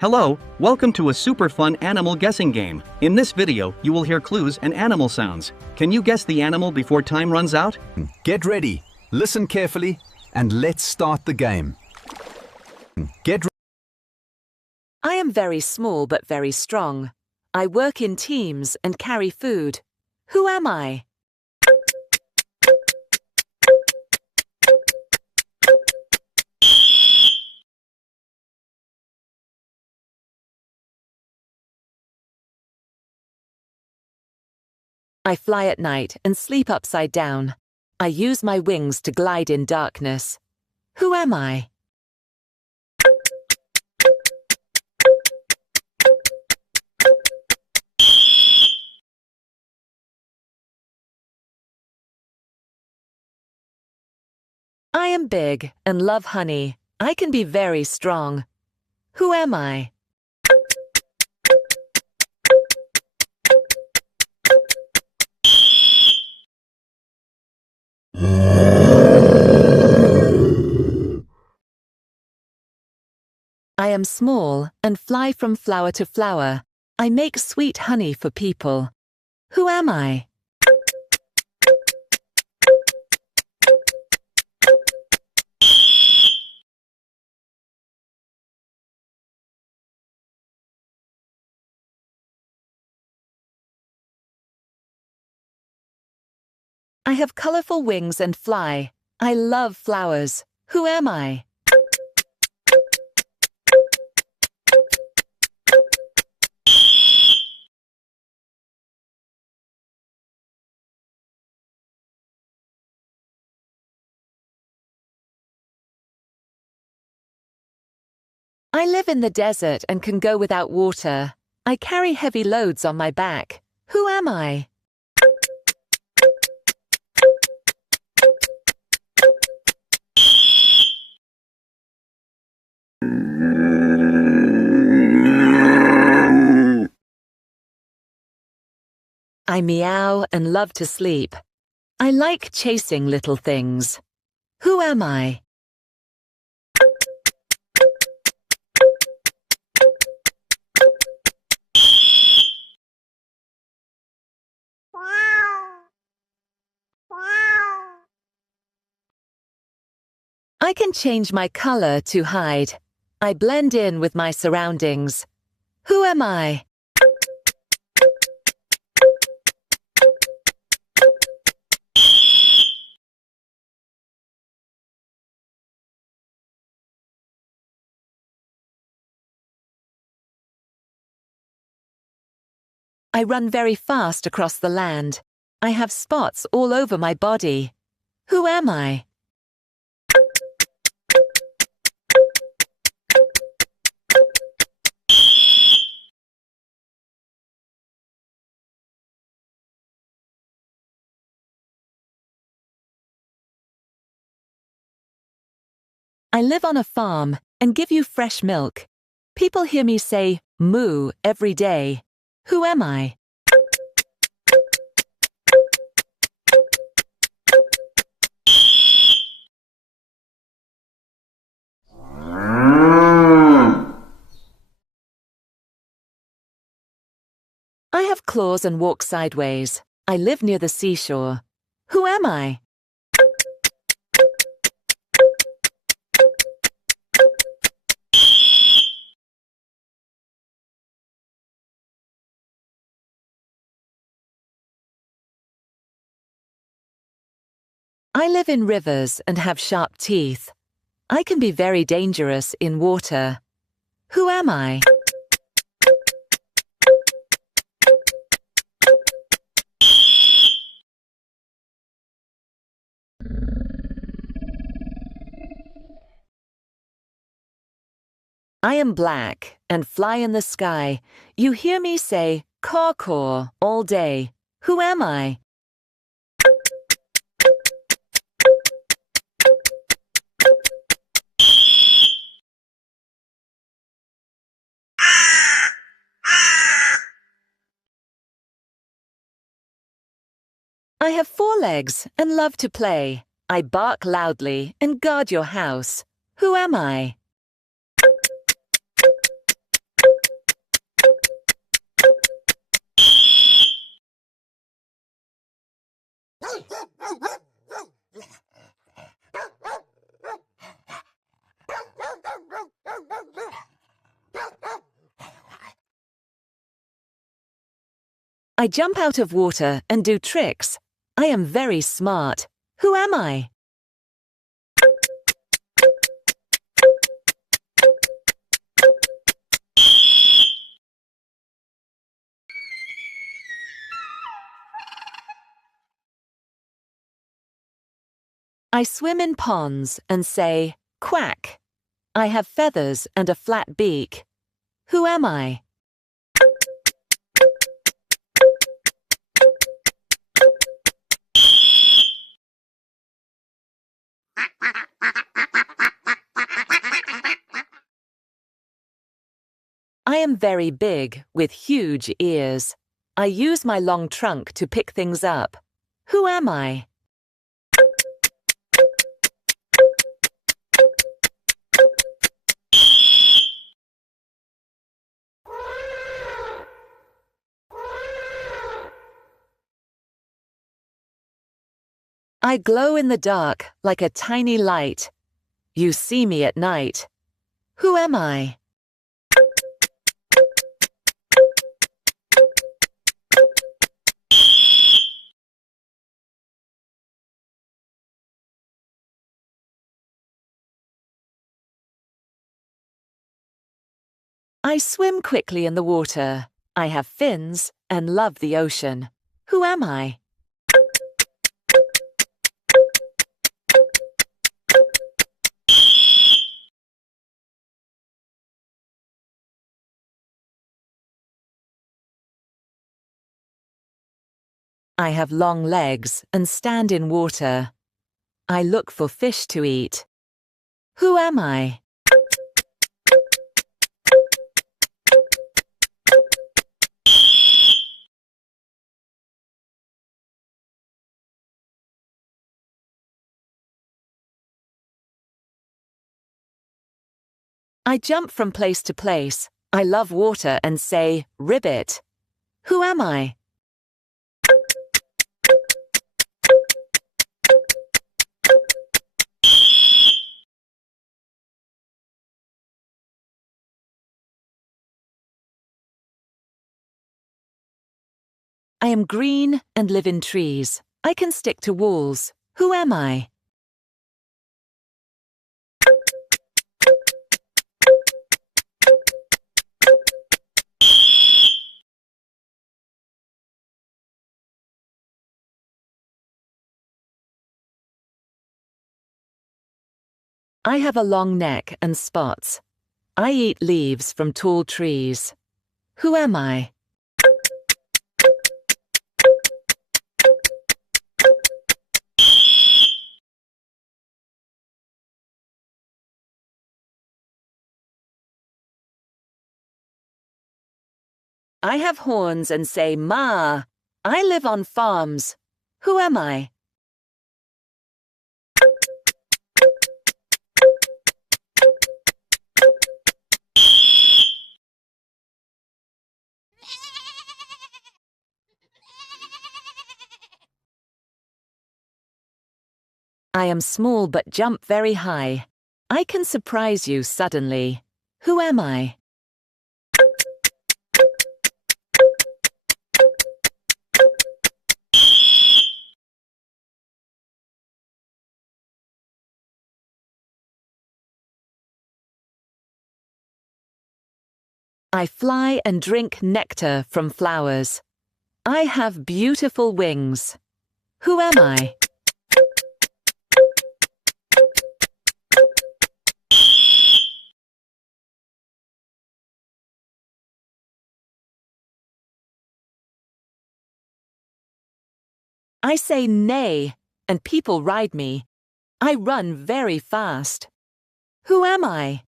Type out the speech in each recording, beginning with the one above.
Hello, welcome to a super fun animal guessing game. In this video, you will hear clues and animal sounds. Can you guess the animal before time runs out? Get ready, listen carefully, and let's start the game. I am very small but very strong. I work in teams and carry food. Who am I? I fly at night and sleep upside down. I use my wings to glide in darkness. Who am I? I am big and love honey. I can be very strong. Who am I? I am small and fly from flower to flower. I make sweet honey for people. Who am I? I have colorful wings and fly. I love flowers. Who am I? I live in the desert and can go without water. I carry heavy loads on my back. Who am I? I meow and love to sleep. I like chasing little things. Who am I? I can change my color to hide. I blend in with my surroundings. Who am I? I run very fast across the land. I have spots all over my body. Who am I? I live on a farm and give you fresh milk. People hear me say moo every day. Who am I? I have claws and walk sideways. I live near the seashore. Who am I? I live in rivers and have sharp teeth. I can be very dangerous in water. Who am I? I am black and fly in the sky. You hear me say caw-caw all day. Who am I? I have 4 legs and love to play. I bark loudly and guard your house. Who am I? I jump out of water and do tricks. I am very smart. Who am I? I swim in ponds and say, quack. I have feathers and a flat beak. Who am I? I am very big with huge ears. I use my long trunk to pick things up. Who am I? I glow in the dark like a tiny light. You see me at night. Who am I? I swim quickly in the water. I have fins and love the ocean. Who am I? I have long legs and stand in water. I look for fish to eat. Who am I? I jump from place to place. I love water and say, ribbit. Who am I? I am green and live in trees. I can stick to walls. Who am I? I have a long neck and spots. I eat leaves from tall trees. Who am I? I have horns and say, Ma. I live on farms. Who am I? I am small but jump very high. I can surprise you suddenly. Who am I? I fly and drink nectar from flowers. I have beautiful wings. Who am I? I say neigh, and people ride me. I run very fast. Who am I?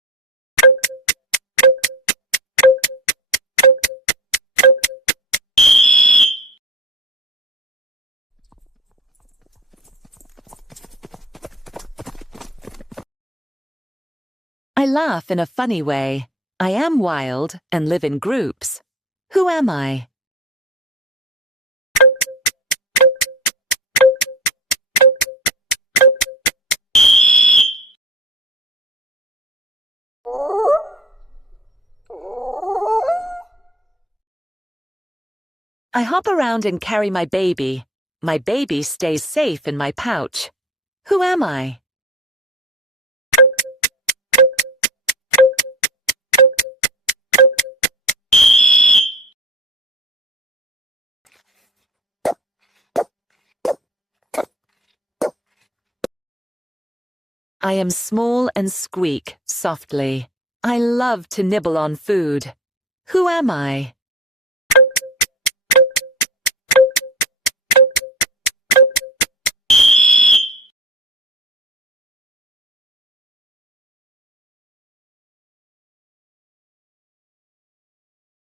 I laugh in a funny way. I am wild and live in groups. Who am I? I hop around and carry my baby. My baby stays safe in my pouch. Who am I? I am small and squeak softly. I love to nibble on food. Who am I?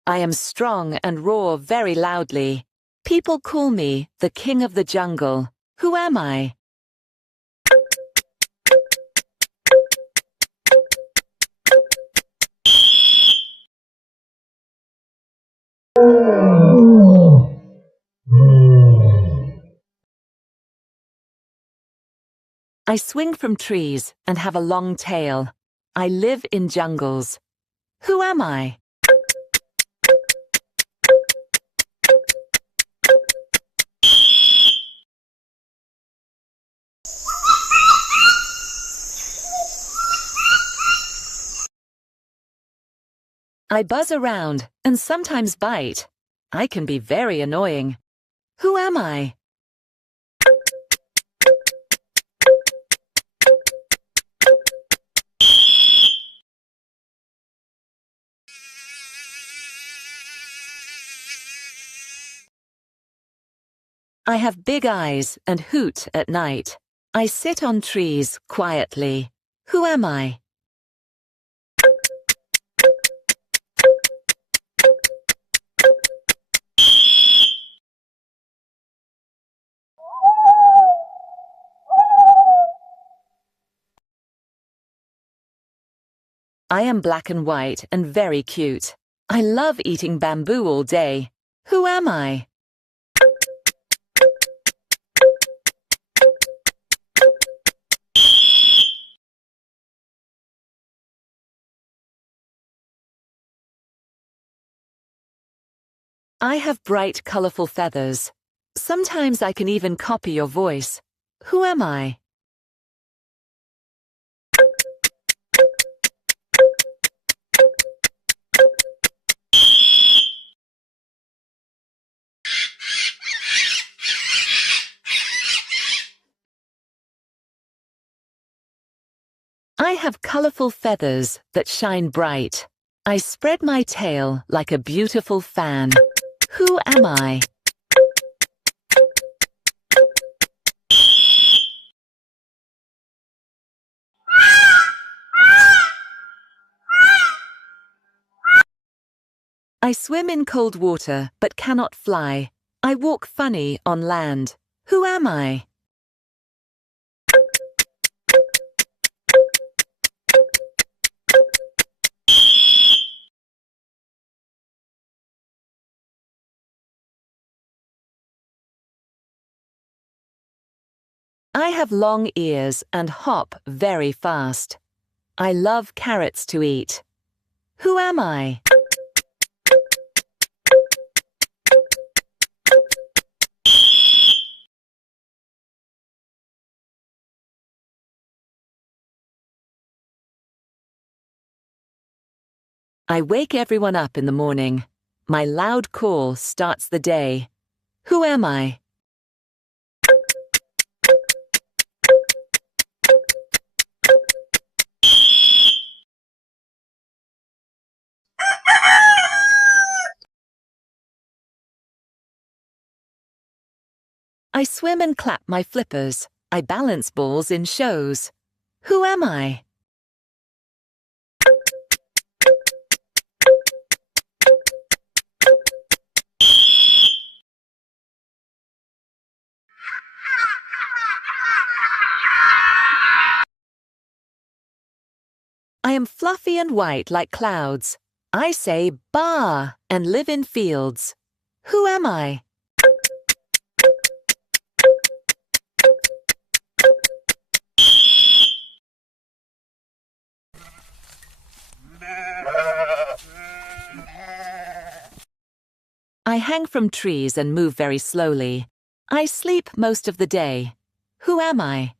I am strong and roar very loudly. People call me the king of the jungle. Who am I? I swing from trees and have a long tail. I live in jungles. Who am I? I buzz around and sometimes bite. I can be very annoying. Who am I? I have big eyes and hoot at night. I sit on trees quietly. Who am I? I am black and white and very cute. I love eating bamboo all day. Who am I? I have bright, colorful feathers. Sometimes I can even copy your voice. Who am I? I have colorful feathers that shine bright. I spread my tail like a beautiful fan. Who am I? I swim in cold water but cannot fly. I walk funny on land. Who am I? I have long ears and hop very fast. I love carrots to eat. Who am I? I wake everyone up in the morning. My loud call starts the day. Who am I? I swim and clap my flippers. I balance balls in shows. Who am I? I am fluffy and white like clouds. I say baa and live in fields. Who am I? I hang from trees and move very slowly. I sleep most of the day. Who am I?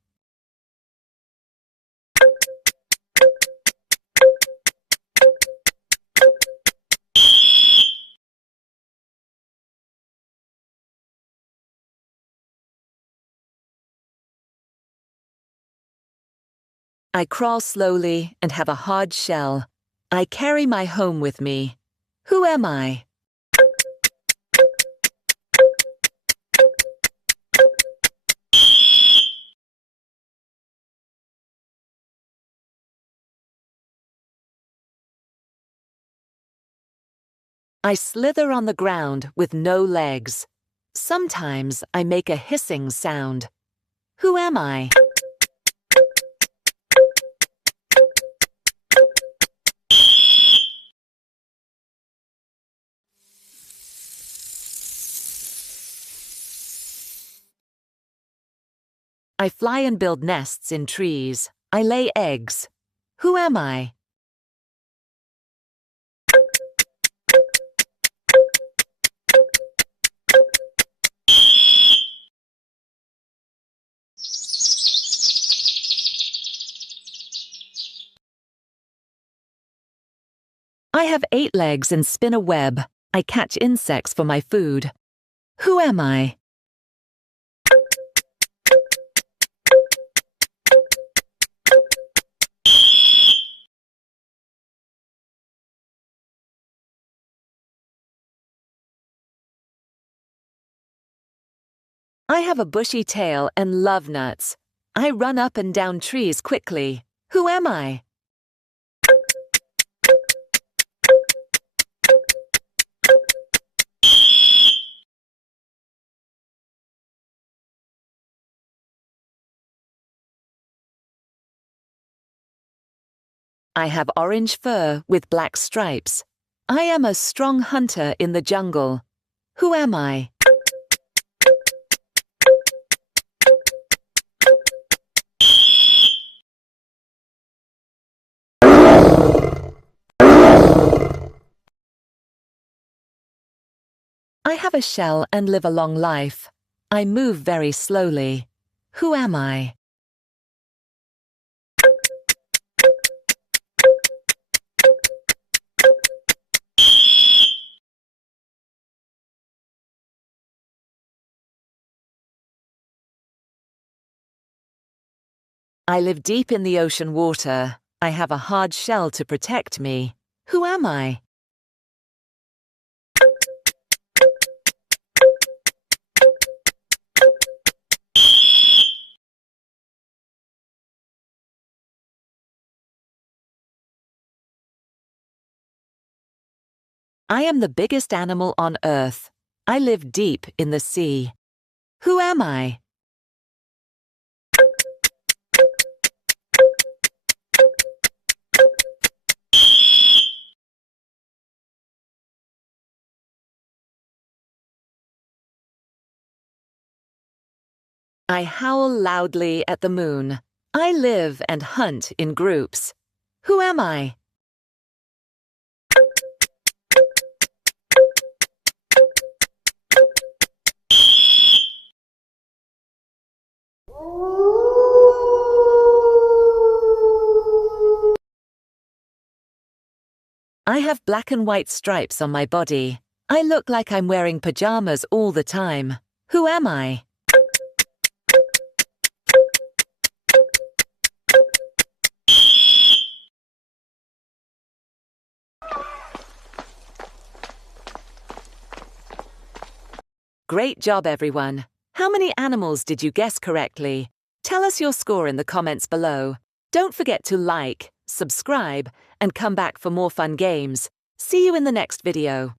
I crawl slowly and have a hard shell. I carry my home with me. Who am I? I slither on the ground with no legs. Sometimes I make a hissing sound. Who am I? I fly and build nests in trees. I lay eggs. Who am I? I have 8 legs and spin a web. I catch insects for my food. Who am I? I have a bushy tail and love nuts. I run up and down trees quickly. Who am I? I have orange fur with black stripes. I am a strong hunter in the jungle. Who am I? I have a shell and live a long life. I move very slowly. Who am I? I live deep in the ocean water. I have a hard shell to protect me. Who am I? I am the biggest animal on Earth. I live deep in the sea. Who am I? I howl loudly at the moon. I live and hunt in groups. Who am I? I have black and white stripes on my body. I look like I'm wearing pajamas all the time. Who am I? Great job, everyone. How many animals did you guess correctly? Tell us your score in the comments below. Don't forget to like, subscribe, and come back for more fun games. See you in the next video.